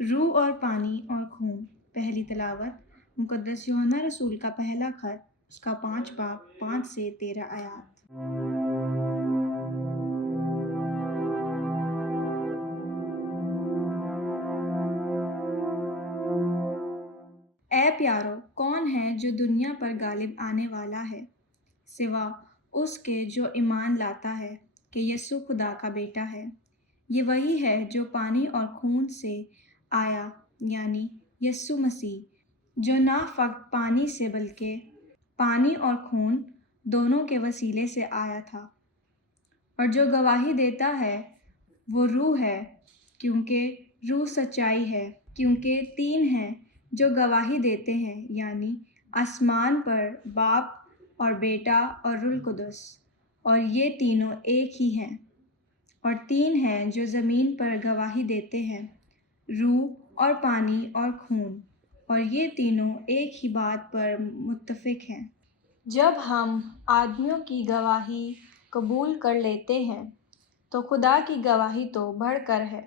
روح اور پانی اور خون۔ پہلی تلاوت مقدس یوحنا رسول کا پہلا خط، اس کا 5 باب 5 سے 13 آیات۔ اے پیارو، کون ہے جو دنیا پر غالب آنے والا ہے سوا اس کے جو ایمان لاتا ہے کہ یسوع خدا کا بیٹا ہے۔ یہ وہی ہے جو پانی اور خون سے آیا، یعنی یسوع مسیح، جو نہ فقط پانی سے بلکہ پانی اور خون دونوں کے وسیلے سے آیا تھا، اور جو گواہی دیتا ہے وہ روح ہے، کیونکہ روح سچائی ہے، کیونکہ تین ہیں جو گواہی دیتے ہیں، یعنی آسمان پر باپ اور بیٹا اور روح القدس، اور یہ تینوں ایک ہی ہیں۔ اور تین ہیں جو زمین پر گواہی دیتے ہیں، روح اور پانی اور خون، اور یہ تینوں ایک ہی بات پر متفق ہیں۔ جب ہم آدمیوں کی گواہی قبول کر لیتے ہیں تو خدا کی گواہی تو بڑھ کر ہے،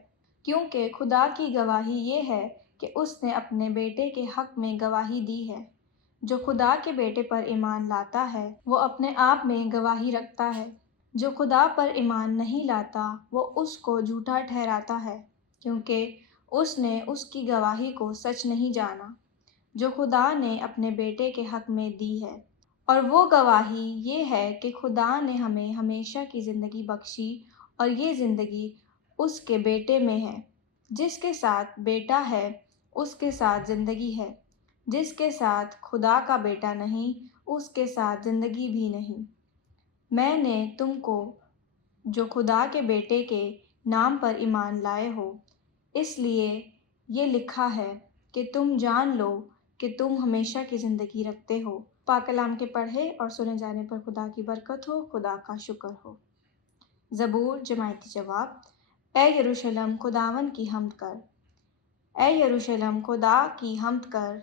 کیونکہ خدا کی گواہی یہ ہے کہ اس نے اپنے بیٹے کے حق میں گواہی دی ہے۔ جو خدا کے بیٹے پر ایمان لاتا ہے وہ اپنے آپ میں گواہی رکھتا ہے۔ جو خدا پر ایمان نہیں لاتا وہ اس کو جھوٹا ٹھہراتا ہے، کیونکہ اس نے اس کی گواہی کو سچ نہیں جانا جو خدا نے اپنے بیٹے کے حق میں دی ہے۔ اور وہ گواہی یہ ہے کہ خدا نے ہمیں ہمیشہ کی زندگی بخشی، اور یہ زندگی اس کے بیٹے میں ہے۔ جس کے ساتھ بیٹا ہے اس کے ساتھ زندگی ہے، جس کے ساتھ خدا کا بیٹا نہیں اس کے ساتھ زندگی بھی نہیں۔ میں نے تم کو جو خدا کے بیٹے کے نام پر ایمان لائے ہو اس لیے یہ لکھا ہے کہ تم جان لو کہ تم ہمیشہ کی زندگی رکھتے ہو۔ پاک کلام کے پڑھے اور سنے جانے پر خدا کی برکت ہو، خدا کا شکر ہو۔ زبور جماعتی جواب۔ اے یروشلم خداوند کی حمد کر، اے یروشلم خدا کی حمد کر،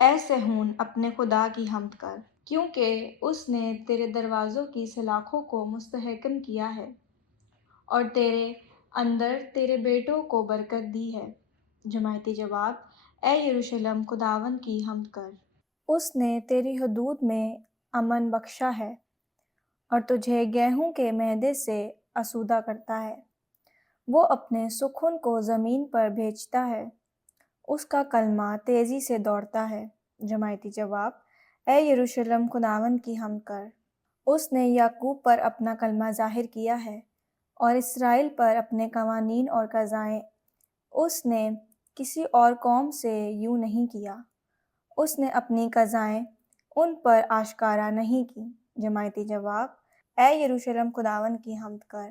اے صہیون اپنے خدا کی حمد کر، کیونکہ اس نے تیرے دروازوں کی سلاخوں کو مستحکم کیا ہے اور تیرے اندر تیرے بیٹوں کو برکت دی ہے۔ جماعتی جواب۔ اے یروشلم خداوند کی حمد کر، اس نے تیری حدود میں امن بخشا ہے اور تجھے گیہوں کے معدے سے آسودہ کرتا ہے۔ وہ اپنے سخن کو زمین پر بھیجتا ہے، اس کا کلمہ تیزی سے دوڑتا ہے۔ جماعتی جواب۔ اے یروشلم خداوند کی حمد کر، اس نے یعقوب پر اپنا کلمہ ظاہر کیا ہے اور اسرائیل پر اپنے قوانین اور قضائیں۔ اس نے کسی اور قوم سے یوں نہیں کیا، اس نے اپنی قضائیں ان پر آشکارا نہیں کی۔ جماعتی جواب۔ اے یروشلم خداوند کی حمد کر،